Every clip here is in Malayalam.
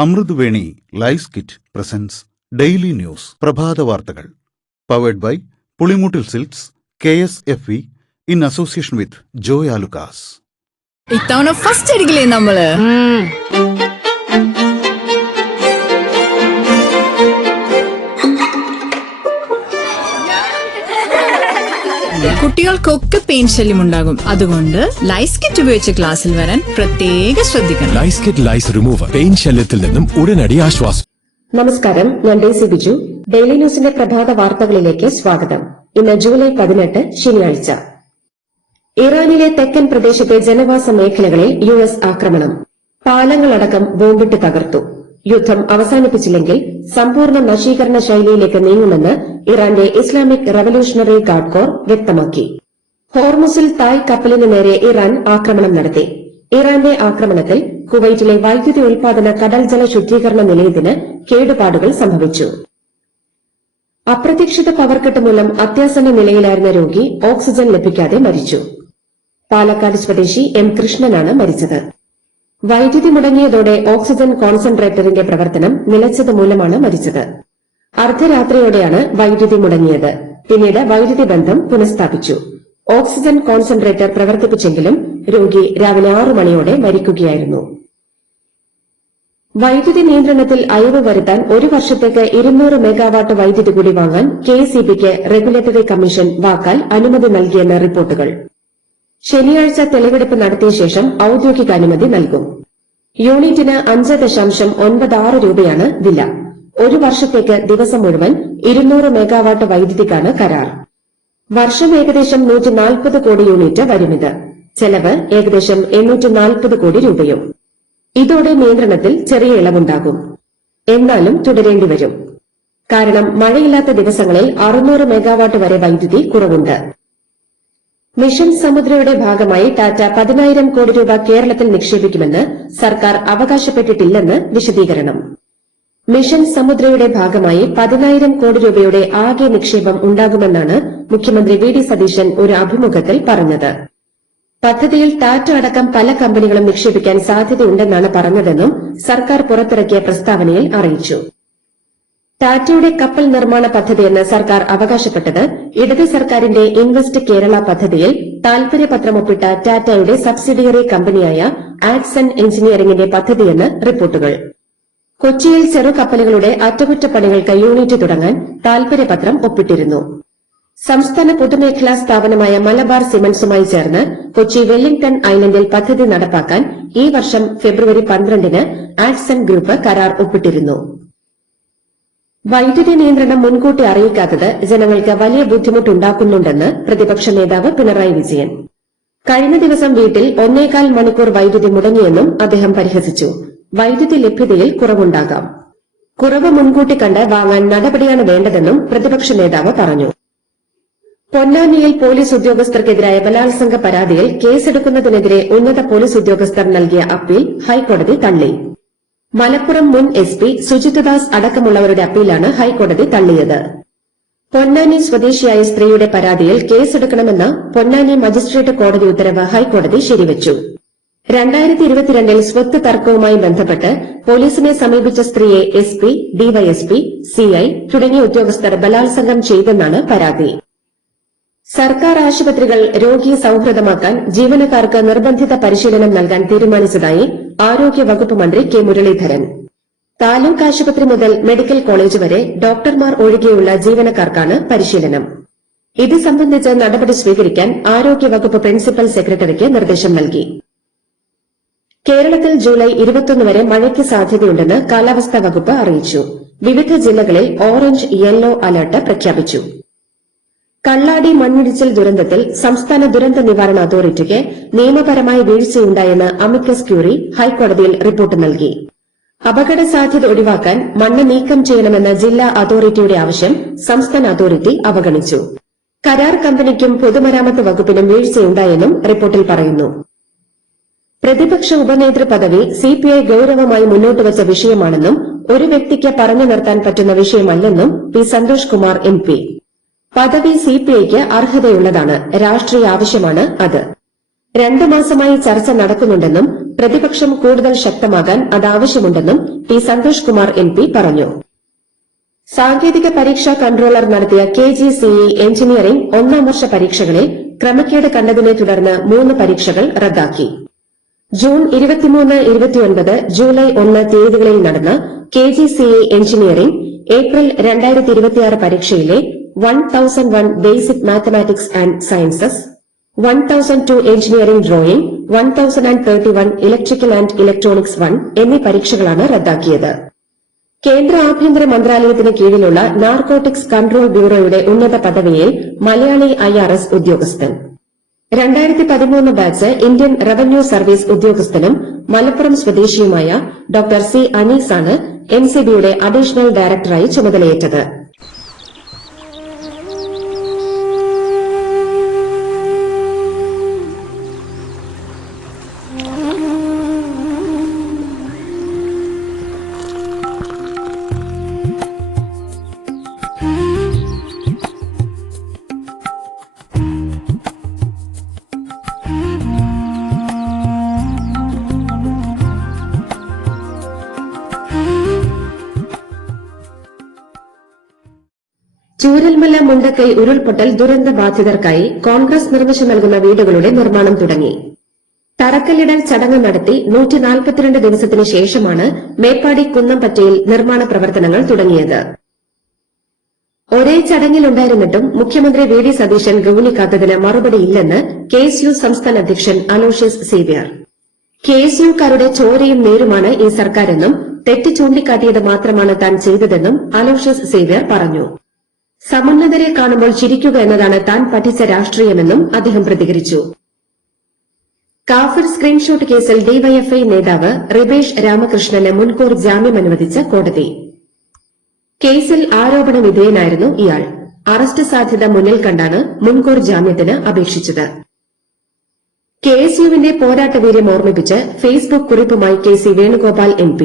Amruthaveni rice kit presents daily news പ്രഭാത വാർത്തകൾ powered by Pulimoottil silks KSFE in association with Joy Alukkas. ഇത്തവണ ഫസ്റ്റ് അടിക്കില്ലേ നമ്മള്? കുട്ടികൾക്കൊക്കെ പെയിൻ ശല്യം ഉണ്ടാകും. അതുകൊണ്ട് ലൈസ് കിറ്റ് ഉപയോഗിച്ച് ക്ലാസ്സിൽ വരാൻ പ്രത്യേകം ശ്രദ്ധിക്കണം. ലൈസ് കിറ്റ് ലൈസ് റിമൂവർ പെയിൻ ശല്യത്തിൽ നിന്നും ഉടനടി ആശ്വാസം. നമസ്കാരം, ഞാൻ ഡേസി ബിജു. ഡെയിലി ന്യൂസിന്റെ പ്രഭാത വാർത്തകളിലേക്ക് സ്വാഗതം. ഇന്ന് ജൂലൈ 18 ശനിയാഴ്ച. ഇറാനിലെ തെക്കൻ പ്രദേശത്തെ ജനവാസ മേഖലകളിൽ US ആക്രമണം. പാലങ്ങളടക്കം ബോംബിട്ട് തകർത്തു. യുദ്ധം അവസാനിപ്പിച്ചില്ലെങ്കിൽ സമ്പൂർണ്ണ നശീകരണ ശൈലിയിലേക്ക് നീങ്ങുമെന്ന് ഇറാന്റെ ഇസ്ലാമിക് റവല്യൂഷണറി ഗാർഡ് കോർ വ്യക്തമാക്കി. ഹോർമുസിൽ തായ് കപ്പലിന് നേരെ ഇറാൻ ആക്രമണം നടത്തി. ഇറാന്റെ ആക്രമണത്തിൽ കുവൈറ്റിലെ വൈദ്യുതി ഉൽപാദന കടൽ ജല ശുദ്ധീകരണ നിലയത്തിന് കേടുപാടുകൾ സംഭവിച്ചു. അപ്രതീക്ഷിത പവർക്കട്ട് മൂലം അത്യാസന്ന നിലയിലായിരുന്ന രോഗി ഓക്സിജൻ ലഭിക്കാതെ മരിച്ചു. പാലക്കാട് സ്വദേശി M കൃഷ്ണനാണ് മരിച്ചത്. വൈദ്യുതി മുടങ്ങിയതോടെ ഓക്സിജൻ കോൺസെൻട്രേറ്ററിന്റെ പ്രവർത്തനം നിലച്ചത് മൂലമാണ് മരിച്ചത്. അർദ്ധരാത്രിയോടെയാണ് വൈദ്യുതി മുടങ്ങിയത്. പിന്നീട് വൈദ്യുതി ബന്ധം പുനഃസ്ഥാപിച്ചു. ഓക്സിജൻ കോൺസെൻട്രേറ്റർ പ്രവർത്തിപ്പിച്ചെങ്കിലും രോഗി രാവിലെ 6 മണിയോടെ മരിക്കുകയായിരുന്നു. വൈദ്യുതി നിയന്ത്രണത്തിൽ അയവ് വരുത്താൻ 1 വർഷത്തേക്ക് 200 മെഗാവാട്ട് വൈദ്യുതി കൂടി വാങ്ങാൻ KECBക്ക് റെഗുലേറ്ററി കമ്മീഷൻ വാക്കാൽ അനുമതി നൽകിയെന്ന് റിപ്പോർട്ടുകൾ. ശനിയാഴ്ച തെളിവെടുപ്പ് നടത്തിയ ശേഷം ഔദ്യോഗിക അനുമതി നൽകും. യൂണിറ്റിന് 5.96 രൂപയാണ് വില. 1 വർഷത്തേക്ക് ദിവസം മുഴുവൻ 200 മെഗാവാട്ട് വൈദ്യുതിക്കാണ് കരാർ. വർഷം ഏകദേശം 140 കോടി യൂണിറ്റ് വരുമിത്. ചെലവ് ഏകദേശം 840 കോടി രൂപയും. ഇതോടെ നിയന്ത്രണത്തിൽ ചെറിയ ഇളവുണ്ടാകും. എന്നാലും തുടരേണ്ടിവരും. കാരണം മഴയില്ലാത്ത ദിവസങ്ങളിൽ 600 മെഗാവാട്ട് വരെ വൈദ്യുതി കുറവുണ്ട്. മിഷൻ സമുദ്രയുടെ ഭാഗമായി ടാറ്റ 10,000 കോടി രൂപ കേരളത്തിൽ നിക്ഷേപിക്കുമെന്ന് സർക്കാർ അവകാശപ്പെട്ടിട്ടില്ലെന്ന് വിശദീകരണം. മിഷൻ സമുദ്രയുടെ ഭാഗമായി 10,000 കോടി രൂപയുടെ ആകെ നിക്ഷേപം ഉണ്ടാകുമെന്നാണ് മുഖ്യമന്ത്രി VD സതീശൻ ഒരു അഭിമുഖത്തിൽ പറഞ്ഞത്. പദ്ധതിയിൽ ടാറ്റ അടക്കം പല കമ്പനികളും നിക്ഷേപിക്കാൻ സാധ്യതയുണ്ടെന്നാണ് പറഞ്ഞതെന്നും സർക്കാർ പുറത്തിറക്കിയ പ്രസ്താവനയിൽ അറിയിച്ചു. ടാറ്റയുടെ കപ്പൽ നിർമ്മാണ പദ്ധതിയെന്ന് സർക്കാർ അവകാശപ്പെട്ടത് ഇടത് സർക്കാരിന്റെ ഇൻവെസ്റ്റ് കേരള പദ്ധതിയിൽ താൽപര്യപത്രം ഒപ്പിട്ട ടാറ്റയുടെ സബ്സിഡിയറി കമ്പനിയായ ആക്സൺ എഞ്ചിനീയറിംഗിന്റെ പദ്ധതിയെന്ന് റിപ്പോർട്ടുകൾ. കൊച്ചിയിൽ ചെറുകപ്പലുകളുടെ അറ്റകുറ്റപ്പണികൾക്ക് യൂണിറ്റ് തുടങ്ങാൻ താൽപര്യപത്രം ഒപ്പിട്ടിരുന്നു. സംസ്ഥാന പൊതുമേഖലാ സ്ഥാപനമായ മലബാർ സിമന്റ്സുമായി ചേർന്ന് കൊച്ചി വെല്ലിംഗ്ടൺ ഐലൻഡിൽ പദ്ധതി നടപ്പാക്കാൻ ഈ വർഷം ഫെബ്രുവരി 12 ആക്സൺ ഗ്രൂപ്പ് കരാർ ഒപ്പിട്ടിരുന്നു. വൈദ്യുതി നിയന്ത്രണം മുൻകൂട്ടി അറിയിക്കാത്തത് ജനങ്ങൾക്ക് വലിയ ബുദ്ധിമുട്ടുണ്ടാക്കുന്നുണ്ടെന്ന് പ്രതിപക്ഷ നേതാവ് പിണറായി വിജയൻ. കഴിഞ്ഞ ദിവസം വീട്ടിൽ 1.25 മണിക്കൂർ വൈദ്യുതി മുടങ്ങിയെന്നും അദ്ദേഹം പരിഹസിച്ചു. വൈദ്യുതി ലഭ്യതയിൽ കുറവുണ്ടാകാം. കുറവ് മുൻകൂട്ടി കണ്ട് വാങ്ങാൻ നടപടിയാണ് വേണ്ടതെന്നും പ്രതിപക്ഷ നേതാവ് പറഞ്ഞു. പൊന്നാനിയിൽ പോലീസ് ഉദ്യോഗസ്ഥർക്കെതിരായ ബലാത്സംഗ പരാതിയിൽ കേസെടുക്കുന്നതിനെതിരെ ഉന്നത പോലീസ് ഉദ്യോഗസ്ഥർ നൽകിയ അപ്പീൽ ഹൈക്കോടതി തള്ളി. മലപ്പുറം മുൻ SP സുജിത്ദാസ് അടക്കമുള്ളവരുടെ അപ്പീലാണ് ഹൈക്കോടതി തള്ളിയത്. പൊന്നാനി സ്വദേശിയായ സ്ത്രീയുടെ പരാതിയിൽ കേസെടുക്കണമെന്ന പൊന്നാനി മജിസ്ട്രേറ്റ് കോടതി ഉത്തരവ് ഹൈക്കോടതി ശരിവച്ചു. 2022 സ്വത്ത് തർക്കവുമായി ബന്ധപ്പെട്ട് പോലീസിനെ സമീപിച്ച സ്ത്രീയെ SP, DYSP, CI തുടങ്ങിയ ഉദ്യോഗസ്ഥർ ബലാത്സംഗം ചെയ്തെന്നാണ് പരാതി. സർക്കാർ ആശുപത്രികൾ രോഗി സൌഹൃദമാക്കാൻ ജീവനക്കാർക്ക് നിർബന്ധിത പരിശീലനം നൽകാൻ തീരുമാനിച്ചതായി ആരോഗ്യവകുപ്പ് മന്ത്രി K മുരളീധരൻ. താലൂക്ക് ആശുപത്രി മുതൽ മെഡിക്കൽ കോളേജ് വരെ ഡോക്ടർമാർ ഒഴികെയുള്ള ജീവനക്കാർക്കാണ് പരിശീലനം. ഇത് സംബന്ധിച്ച് നടപടി സ്വീകരിക്കാൻ ആരോഗ്യവകുപ്പ് പ്രിൻസിപ്പൽ സെക്രട്ടറിക്ക് നിർദ്ദേശം നൽകി. കേരളത്തിൽ ജൂലൈ 21 വരെ മഴയ്ക്ക് സാധ്യതയുണ്ടെന്ന് കാലാവസ്ഥാ വകുപ്പ് അറിയിച്ചു. വിവിധ ജില്ലകളിൽ ഓറഞ്ച്, യെല്ലോ അലർട്ട് പ്രഖ്യാപിച്ചു. കള്ളാടി മണ്ണിടിച്ചിൽ ദുരന്തത്തിൽ സംസ്ഥാന ദുരന്ത നിവാരണ അതോറിറ്റിക്ക് നിയമപരമായ വീഴ്ചയുണ്ടായെന്ന് അമിക്കസ് ക്യൂറി ഹൈക്കോടതിയിൽ റിപ്പോർട്ട് നൽകി. അപകട സാധ്യത ഒഴിവാക്കാൻ മണ്ണ് നീക്കം ചെയ്യണമെന്ന ജില്ലാ അതോറിറ്റിയുടെ ആവശ്യം സംസ്ഥാന അതോറിറ്റി അവഗണിച്ചു. കരാർ കമ്പനിക്കും പൊതുമരാമത്ത് വകുപ്പിനും വീഴ്ചയുണ്ടായെന്നും റിപ്പോർട്ടിൽ പറയുന്നു. പ്രതിപക്ഷ ഉപനേതൃ പദവി CPI ഗൌരവമായി മുന്നോട്ടുവച്ച വിഷയമാണെന്നും ഒരു വ്യക്തിക്ക് പറഞ്ഞു നിർത്താൻ പറ്റുന്ന വിഷയമല്ലെന്നും P സന്തോഷ് കുമാർ MP. പദവി CPIക്ക് അർഹതയുള്ളതാണ്. രാഷ്ട്രീയ ആവശ്യമാണ് അത്. 2 മാസമായി ചർച്ച നടക്കുന്നുണ്ടെന്നും പ്രതിപക്ഷം കൂടുതൽ ശക്തമാകാൻ അതാവശ്യമുണ്ടെന്നും ടി സന്തോഷ് കുമാർ MP പറഞ്ഞു. സാങ്കേതിക പരീക്ഷാ കൺട്രോളർ നടത്തിയ KGCE എഞ്ചിനീയറിംഗ് 1ാം വർഷ പരീക്ഷകളിൽ ക്രമക്കേട് കണ്ടതിനെ തുടർന്ന് 3 പരീക്ഷകൾ റദ്ദാക്കി. ജൂൺ 23, 29, ജൂലൈ 1 തീയതികളിൽ നടന്ന KGCE engineering April 2026 പരീക്ഷയിലെ 1001 basic mathematics and sciences, 1002 engineering drawing, 1031 electrical and electronics 1 എന്നീ പരീക്ഷകളാണ് റദ്ദാക്കിയത്. കേന്ദ്ര ആഭ്യന്തര മന്ത്രാലയത്തിന് കീഴിലുള്ള നാർക്കോട്ടിക്സ് കൺട്രോൾ ബ്യൂറോയുടെ ഉന്നത പദവിയിൽ മലയാളി IRS ഉദ്യോഗസ്ഥൻ. 2013 ബാച്ച് ഇന്ത്യൻ റവന്യൂ സർവീസ് ഉദ്യോഗസ്ഥനും മലപ്പുറം സ്വദേശിയുമായ ഡോക്ടർ C. അനീസാണ് NCBയുടെ അഡീഷണൽ ഡയറക്ടറായി ചുമതലയേറ്റത്. ചൂരൽമല മുണ്ടക്കൈ ഉരുൾപൊട്ടൽ ദുരന്ത ബാധിതർക്കായി കോൺഗ്രസ് നിർമ്മിച്ചു നൽകുന്ന വീടുകളുടെ നിർമ്മാണം തുടങ്ങി. തറക്കല്ലിടൽ ചടങ്ങ് നടത്തി 142 ദിവസത്തിനു ശേഷമാണ് മേപ്പാടി കുന്നംപറ്റയിൽ നിർമ്മാണ പ്രവർത്തനങ്ങൾ തുടങ്ങിയത്. ഒരേ ചടങ്ങിലുണ്ടായിരുന്നിട്ടും മുഖ്യമന്ത്രി VD സതീശൻ ഗൌനിക്കാത്തതിന് മറുപടിയില്ലെന്ന് KSU സംസ്ഥാന അധ്യക്ഷൻ അലോഷ്യസ് സേവ്യർ. KSUക്കാരുടെ ചോരയും നേരുമാണ് ഈ സർക്കാരെന്നും തെറ്റ് ചൂണ്ടിക്കാട്ടിയത് മാത്രമാണ് താൻ ചെയ്തതെന്നും അലോഷ്യസ് സേവ്യർ പറഞ്ഞു. സമുന്നതരെ കാണുമ്പോൾ ചിരിക്കുക എന്നതാണ് താൻ പഠിച്ച രാഷ്ട്രീയമെന്നും അദ്ദേഹം പ്രതികരിച്ചു. കാഫിർ സ്ക്രീൻഷോട്ട് കേസിൽ DYFI നേതാവ് റിബേഷ് രാമകൃഷ്ണന് മുൻകൂർ ജാമ്യം അനുവദിച്ച കോടതി. കേസിൽ ആരോപണ വിധേയനായിരുന്നു ഇയാൾ. അറസ്റ്റ് സാധ്യത മുന്നിൽ കണ്ടാണ് മുൻകൂർ ജാമ്യത്തിന് അപേക്ഷിച്ചത്. KSUവിന്റെ പോരാട്ടവീര്യം ഓർമ്മിപ്പിച്ച് ഫേസ്ബുക്ക് കുറിപ്പുമായി KC വേണുഗോപാൽ MP.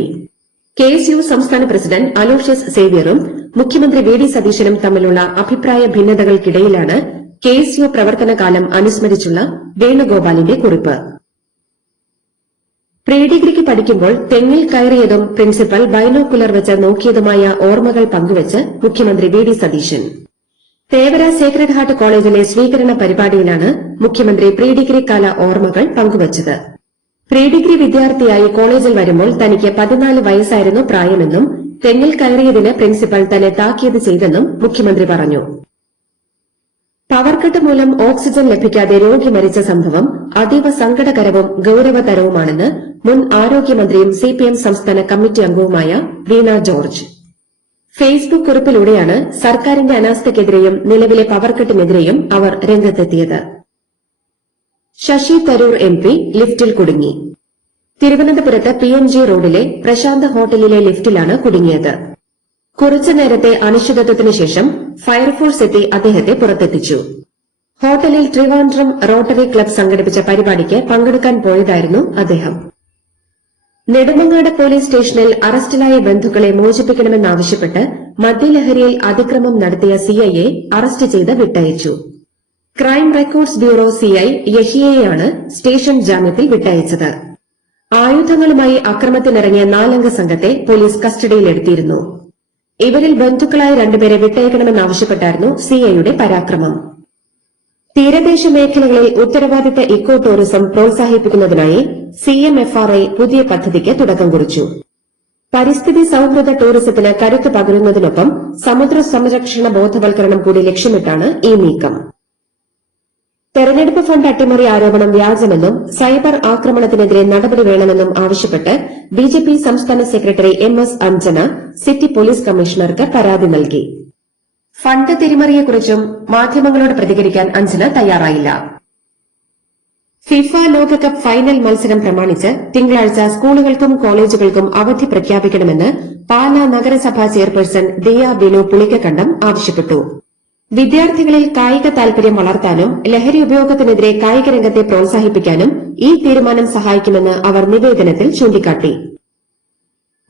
KSU സംസ്ഥാന പ്രസിഡന്റ് അലോഷ്യസ് സേവ്യറും മുഖ്യമന്ത്രി VD സതീശനും തമ്മിലുള്ള അഭിപ്രായ ഭിന്നതകൾക്കിടയിലാണ് KSU പ്രവർത്തനകാലം അനുസ്മരിച്ചുള്ള വേണുഗോപാലിന്റെ കുറിപ്പ്. പ്രീ ഡിഗ്രിക്ക് പഠിക്കുമ്പോൾ തെങ്ങിൽ കയറിയതും പ്രിൻസിപ്പൽ ബൈനോക്കുലർ വെച്ച് നോക്കിയതുമായ ഓർമ്മകൾ പങ്കുവച്ച് മുഖ്യമന്ത്രി VD Satheesan. Thevara Sacred heart കോളേജിലെ സ്വീകരണ പരിപാടിയിലാണ് മുഖ്യമന്ത്രി പ്രീ ഡിഗ്രി കാല ഓർമ്മകൾ പങ്കുവച്ചത്. പ്രീ ഡിഗ്രി വിദ്യാർത്ഥിയായി കോളേജിൽ വരുമ്പോൾ തനിക്ക് 14 വയസ്സായിരുന്നു പ്രായമെന്നും തെങ്ങിൽ കയറിയതിന് പ്രിൻസിപ്പൽ തന്നെ താക്കീത് ചെയ്തെന്നും മുഖ്യമന്ത്രി പറഞ്ഞു. പവർകട്ട് മൂലം ഓക്സിജൻ ലഭിക്കാതെ രോഗി മരിച്ച സംഭവം അതീവ സങ്കടകരവും ഗൌരവതരവുമാണെന്ന് മുൻ ആരോഗ്യമന്ത്രിയും CPM സംസ്ഥാന കമ്മിറ്റി അംഗവുമായ വീണ ജോർജ്. ഫേസ്ബുക്ക് കുറിപ്പിലൂടെയാണ് സർക്കാരിന്റെ അനാസ്ഥയ്ക്കെതിരെയും നിലവിലെ പവർകട്ടിനെതിരെയും അവർ രംഗത്തെത്തിയത്. ശശി തരൂർ MP ലിഫ്റ്റിൽ കുടുങ്ങി. തിരുവനന്തപുരത്ത് PNG റോഡിലെ പ്രശാന്ത് ഹോട്ടലിലെ ലിഫ്റ്റിലാണ് കുടുങ്ങിയത്. കുറച്ചു നേരത്തെ അനിശ്ചിതത്വത്തിന് ശേഷം ഫയർഫോഴ്സ് എത്തി അദ്ദേഹത്തെ പുറത്തെത്തിച്ചു. ഹോട്ടലിൽ ട്രിവാൻഡ്രം റോട്ടറി ക്ലബ് സംഘടിപ്പിച്ച പരിപാടിക്ക് പങ്കെടുക്കാൻ പോയതായിരുന്നു അദ്ദേഹം. നെടുമങ്ങാട് പോലീസ് സ്റ്റേഷനിൽ അറസ്റ്റിലായ ബന്ധുക്കളെ മോചിപ്പിക്കണമെന്നാവശ്യപ്പെട്ട് മദ്യലഹരിയിൽ അതിക്രമം നടത്തിയ CIയെ അറസ്റ്റ് ചെയ്ത് വിട്ടയച്ചു. ക്രൈം റെക്കോർഡ്സ് ബ്യൂറോ CI യഹിയയെയാണ് സ്റ്റേഷൻ ജാമ്യത്തിൽ വിട്ടയച്ചത്. ആയുധങ്ങളുമായി അക്രമത്തിനിറങ്ങിയ 4 അംഗ സംഘത്തെ പോലീസ് കസ്റ്റഡിയിലെടുത്തിരുന്നു. ഇവരിൽ ബന്ധുക്കളായ 2 പേരെ വിട്ടയക്കണമെന്നാവശ്യപ്പെട്ടായിരുന്നു CIയുടെ പരാക്രമം. തീരദേശ മേഖലകളിൽ ഉത്തരവാദിത്ത ഇക്കോ ടൂറിസം പ്രോത്സാഹിപ്പിക്കുന്നതിനായി CMFRI പുതിയ പദ്ധതിക്ക് തുടക്കം കുറിച്ചു. പരിസ്ഥിതി സൌഹൃദ ടൂറിസത്തിന് കരുത്ത് പകരുന്നതിനൊപ്പം സമുദ്ര സംരക്ഷണ ബോധവൽക്കരണം കൂടി ലക്ഷ്യമിട്ടാണ് ഈ നീക്കം. തെരഞ്ഞെടുപ്പ് ഫണ്ട് അട്ടിമറി ആരോപണം വ്യാജമെന്നും സൈബർ ആക്രമണത്തിനെതിരെ നടപടി വേണമെന്നും ആവശ്യപ്പെട്ട് BJP സംസ്ഥാന secretary MS Anjana city police കമ്മീഷണർക്ക് പരാതി നൽകി. ഫണ്ട് തിരിമറിയെക്കുറിച്ചും മാധ്യമങ്ങളോട് പ്രതികരിക്കാൻ അഞ്ജന തയ്യാറായില്ല. ഫിഫ ലോകകപ്പ് ഫൈനൽ മത്സരം പ്രമാണിച്ച് തിങ്കളാഴ്ച സ്കൂളുകൾക്കും കോളേജുകൾക്കും അവധി പ്രഖ്യാപിക്കണമെന്ന് പാലാ നഗരസഭാ ചെയർപേഴ്സൺ ദിയ ബിനു പുളിക്കക്കണ്ടം ആവശ്യപ്പെട്ടു. വിദ്യാർത്ഥികളിൽ കായിക താൽപര്യം വളർത്താനും ലഹരി ഉപയോഗത്തിനെതിരെ കായിക രംഗത്തെ പ്രോത്സാഹിപ്പിക്കാനും ഈ തീരുമാനം സഹായിക്കുമെന്ന് അവർ നിവേദനത്തിൽ ചൂണ്ടിക്കാട്ടി.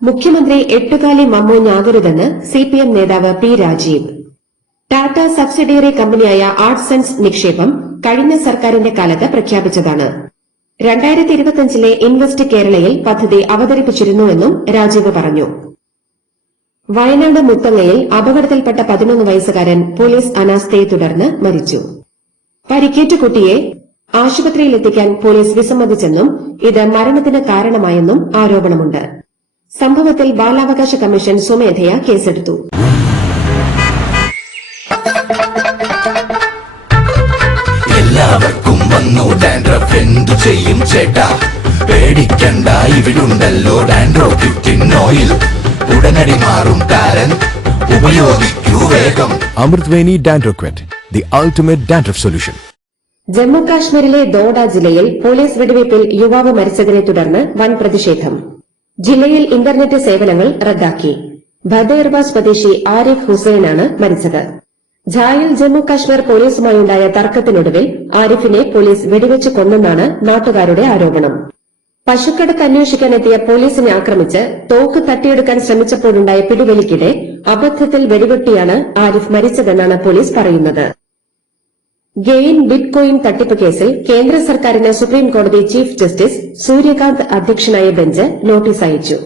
മുഖ്യമന്ത്രി എട്ടുകാലി മമ്മൂഞ്ഞാകരുതെന്ന് CPM നേതാവ് P. രാജീവ്. ടാറ്റ സബ്സിഡിയറി കമ്പനിയായ ആർട്സ് ആൻഡ് നിക്ഷേപം കഴിഞ്ഞ സർക്കാരിന്റെ കാലത്ത് പ്രഖ്യാപിച്ചതാണ്. 2025 ഇൻവെസ്റ്റ് കേരളയിൽ പദ്ധതി അവതരിപ്പിച്ചിരുന്നുവെന്നും രാജീവ് പറഞ്ഞു. വയനാട് മുത്തങ്ങയിൽ അപകടത്തിൽപ്പെട്ട 11 വയസ്സുകാരൻ പോലീസ് അനാസ്ഥയെ തുടർന്ന് മരിച്ചു. പരിക്കേറ്റ കുട്ടിയെ ആശുപത്രിയിലെത്തിക്കാൻ പോലീസ് വിസമ്മതിച്ചെന്നും ഇത് മരണത്തിന് കാരണമായെന്നും ആരോപണമുണ്ട്. സംഭവത്തിൽ ബാലാവകാശ കമ്മീഷൻ സ്വമേധയാ കേസെടുത്തു. എല്ലാവർക്കും വന്നു ഡാൻഡ്രഫ്, എന്തു ചെയ്യും ചേട്ടാ? പേടിക്കണ്ട, ഇവിടുണ്ടല്ലോ ഡാൻഡ്രോഫിറ്റിൻ ഓയിൽ. ഉടനടി മാറും താരൻ, ഉപയോഗിക്കൂ വേഗം. Amritveni Dandroquit, the ultimate dandruff solution. Jammu കാശ്മീരിലെ ദോഡ ജില്ലയിൽ പോലീസ് വെടിവയ്പിൽ യുവാവ് മരിച്ചതിനെ തുടർന്ന് വൻ പ്രതിഷേധം. ജില്ലയിൽ ഇന്റർനെറ്റ് സേവനങ്ങൾ റദ്ദാക്കി. ഭദേർവ സ്വദേശി ആരിഫ് ഹുസൈനാണ് മരിച്ചത്. ഝായിൽ ജമ്മു കാശ്മീർ പോലീസുമായുണ്ടായ തർക്കത്തിനൊടുവിൽ ആരിഫിനെ പോലീസ് വെടിവെച്ച് കൊന്നെന്നാണ് നാട്ടുകാരുടെ ആരോപണം. പശുക്കടത്ത് അന്വേഷിക്കാനെത്തിയ പോലീസിനെ ആക്രമിച്ച് തോക്ക് തട്ടിയെടുക്കാൻ ശ്രമിച്ചപ്പോഴുണ്ടായ പിടിവലിക്കിടെ അബദ്ധത്തിൽ വെടിവെട്ടിയാണ് ആരിഫ് മരിച്ചതെന്നാണ് പോലീസ് പറയുന്നത്. ഗെയിൻ ബിറ്റ്കോയിൻ തട്ടിപ്പ് കേസിൽ കേന്ദ്ര സർക്കാരിന് സുപ്രീംകോടതി ചീഫ് ജസ്റ്റിസ് സൂര്യകാന്ത് അധ്യക്ഷനായ ബെഞ്ച് നോട്ടീസ് അയച്ചു.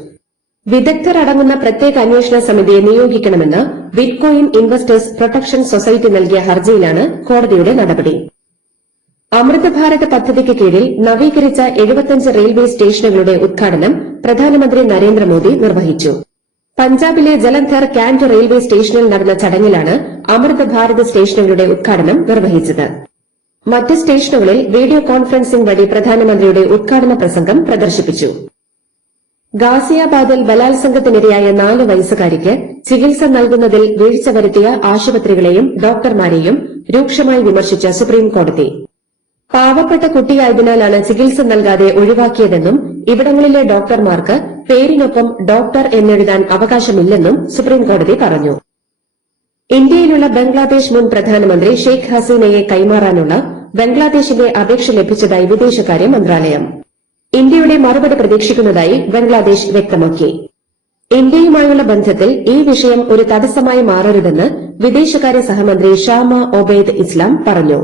വിദഗ്ധർ അടങ്ങുന്ന പ്രത്യേക അന്വേഷണ സമിതിയെ നിയോഗിക്കണമെന്ന് ബിറ്റ്കോയിൻ ഇൻവെസ്റ്റേഴ്സ് പ്രൊട്ടക്ഷൻ സൊസൈറ്റി നൽകിയ ഹർജിയിലാണ് കോടതിയുടെ നടപടി. അമൃത് ഭാരത് പദ്ധതിക്ക് കീഴിൽ നവീകരിച്ച 75 റെയിൽവേ സ്റ്റേഷനുകളുടെ ഉദ്ഘാടനം പ്രധാനമന്ത്രി നരേന്ദ്രമോദി നിർവഹിച്ചു. പഞ്ചാബിലെ ജലന്ധർ കാന്റ് റെയിൽവേ സ്റ്റേഷനിൽ നടന്ന ചടങ്ങിലാണ് അമൃത് ഭാരത് സ്റ്റേഷനുകളുടെ ഉദ്ഘാടനം നിർവഹിച്ചത്. മറ്റ് സ്റ്റേഷനുകളിൽ വീഡിയോ കോൺഫറൻസിംഗ് വഴി പ്രധാനമന്ത്രിയുടെ ഉദ്ഘാടന പ്രസംഗം പ്രദർശിപ്പിച്ചു. ഗാസിയാബാദിൽ ബലാത്സംഗത്തിനിരയായ 4 വയസ്സുകാരിക്ക് ചികിത്സ നൽകുന്നതിൽ വീഴ്ച വരുത്തിയ ആശുപത്രികളെയും ഡോക്ടർമാരെയും രൂക്ഷമായി വിമർശിച്ച സുപ്രീംകോടതി പാവപ്പെട്ട കുട്ടിയായതിനാലാണ് ചികിത്സ നൽകാതെ ഒഴിവാക്കിയതെന്നും ഇവിടങ്ങളിലെ ഡോക്ടർമാർക്ക് പേരിനൊപ്പം ഡോക്ടർ എന്നെഴുതാൻ അവകാശമില്ലെന്നും സുപ്രീംകോടതി പറഞ്ഞു. ഇന്ത്യയിലുള്ള ബംഗ്ലാദേശ് മുൻ പ്രധാനമന്ത്രി ഷെയ്ഖ് ഹസീനയെ കൈമാറാനുള്ള ബംഗ്ലാദേശിന്റെ അപേക്ഷ ലഭിച്ചതായി വിദേശകാര്യ മന്ത്രാലയം. ഇന്ത്യയുടെ മറുപടി പ്രതീക്ഷിക്കുന്നതായി ബംഗ്ലാദേശ് വ്യക്തമാക്കി. ഇന്ത്യയുമായുള്ള ബന്ധത്തിൽ ഈ വിഷയം ഒരു തടസ്സമായി മാറരുതെന്ന് വിദേശകാര്യ സഹമന്ത്രി ഷാമ ഒബൈദ് ഇസ്ലാം പറഞ്ഞു.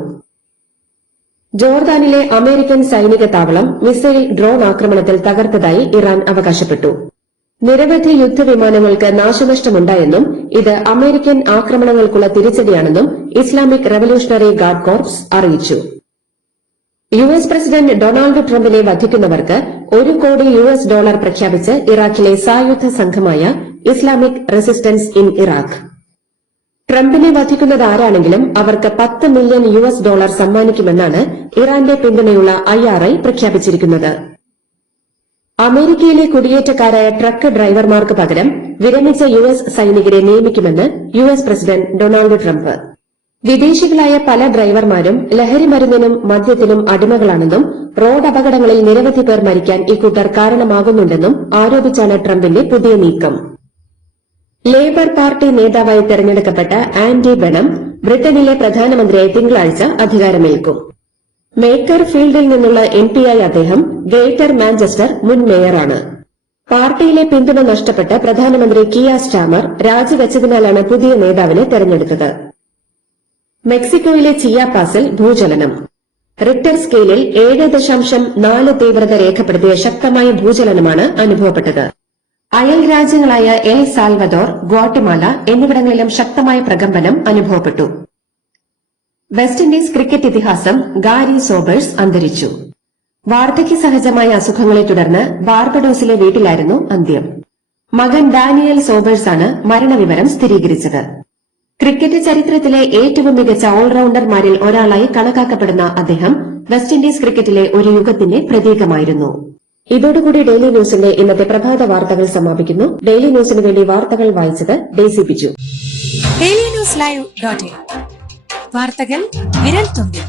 ജോർദാനിലെ അമേരിക്കൻ സൈനിക താവളം മിസൈൽ ഡ്രോൺ ആക്രമണത്തിൽ തകർത്തതായി ഇറാൻ അവകാശപ്പെട്ടു. നിരവധി യുദ്ധവിമാനങ്ങൾക്ക് നാശനഷ്ടമുണ്ടായെന്നും ഇത് അമേരിക്കൻ ആക്രമണങ്ങൾക്കുള്ള തിരിച്ചടിയാണെന്നും ഇസ്ലാമിക് റവല്യൂഷണറി ഗാർഡ് കോർപ്സ് അറിയിച്ചു. യുഎസ് പ്രസിഡന്റ് ഡൊണാൾഡ് ട്രംപിനെ വധിക്കുന്നവർക്ക് $1 കോടി പ്രഖ്യാപിച്ച് ഇറാഖിലെ സായുധ സംഘമായ ഇസ്ലാമിക് റെസിസ്റ്റൻസ് ഇൻ ഇറാഖ്. ട്രംപിനെ വധിക്കുന്നത് ആരാണെങ്കിലും അവർക്ക് $10 മില്യൺ സമ്മാനിക്കുമെന്നാണ് ഇറാന്റെ പിന്തുണയുള്ള IRI പ്രഖ്യാപിച്ചിരിക്കുന്നത്. അമേരിക്കയിലെ കുടിയേറ്റക്കാരായ ട്രക്ക് ഡ്രൈവർമാർക്ക് പകരം വിരമിച്ച യുഎസ് സൈനികരെ നിയമിക്കുമെന്ന് യുഎസ് പ്രസിഡന്റ് ഡൊണാൾഡ് ട്രംപ്. വിദേശികളായ പല ഡ്രൈവർമാരും ലഹരിമരുന്നിനും മദ്യത്തിനും അടിമകളാണെന്നും റോഡ് അപകടങ്ങളിൽ നിരവധി പേർ മരിക്കാൻ ഇക്കൂട്ടർ കാരണമാകുന്നുണ്ടെന്നും ആരോപിച്ചാണ് ട്രംപിന്റെ പുതിയ നീക്കം. ലേബർ പാർട്ടി നേതാവായി തെരഞ്ഞെടുക്കപ്പെട്ട ആൻഡി ബെണം ബ്രിട്ടനിലെ പ്രധാനമന്ത്രിയായി തിങ്കളാഴ്ച അധികാരമേൽക്കും. മേക്കർ ഫീൽഡിൽ നിന്നുള്ള എംപിയായ അദ്ദേഹം ഗ്രേറ്റർ മാഞ്ചസ്റ്റർ മുൻ മേയറാണ്. പാർട്ടിയിലെ പിന്തുണ നഷ്ടപ്പെട്ട് പ്രധാനമന്ത്രി കിയ സ്റ്റാമർ രാജിവെച്ചതിനാലാണ് പുതിയ നേതാവിനെ തെരഞ്ഞെടുത്തത്. മെക്സിക്കോയിലെ ചിയാപാസിൽ ഭൂചലനം. റിക്ടർ സ്കെയിലിൽ 7.4 തീവ്രത രേഖപ്പെടുത്തിയ ശക്തമായ ഭൂചലനമാണ് അനുഭവപ്പെട്ടത്. അയൽ രാജ്യങ്ങളായ എൽ സാൽവദോർ, ഗ്വാട്ടിമാല എന്നിവിടങ്ങളിലും ശക്തമായ പ്രകമ്പനം അനുഭവപ്പെട്ടു. വെസ്റ്റ് ഇൻഡീസ് ക്രിക്കറ്റ് ഇതിഹാസം ഗാരി സോബേഴ്സ് അന്തരിച്ചു. വാർദ്ധക്യ സഹജമായ അസുഖങ്ങളെ തുടർന്ന് ബാർബഡോസിലെ വീട്ടിലായിരുന്നു അന്ത്യം. മകൻ ഡാനിയൽ സോബേഴ്സാണ് മരണവിവരം സ്ഥിരീകരിച്ചത്. ക്രിക്കറ്റ് ചരിത്രത്തിലെ ഏറ്റവും മികച്ച ഓൾറൌണ്ടർമാരിൽ ഒരാളായി കണക്കാക്കപ്പെടുന്ന അദ്ദേഹം വെസ്റ്റ് ഇൻഡീസ് ക്രിക്കറ്റിലെ ഒരു യുഗത്തിന്റെ പ്രതീകമായിരുന്നു. ഇതോടുകൂടി ഡെയിലി ന്യൂസിന്റെ ഇന്നത്തെ പ്രഭാത വാർത്തകൾ സമാപിക്കുന്നു. ഡെയിലി ന്യൂസിന് വേണ്ടി വാർത്തകൾ വായിച്ചത് Daisy Biju. Daily news live .in വാർത്തകൾ വിരൽ തുമ്പിൽ.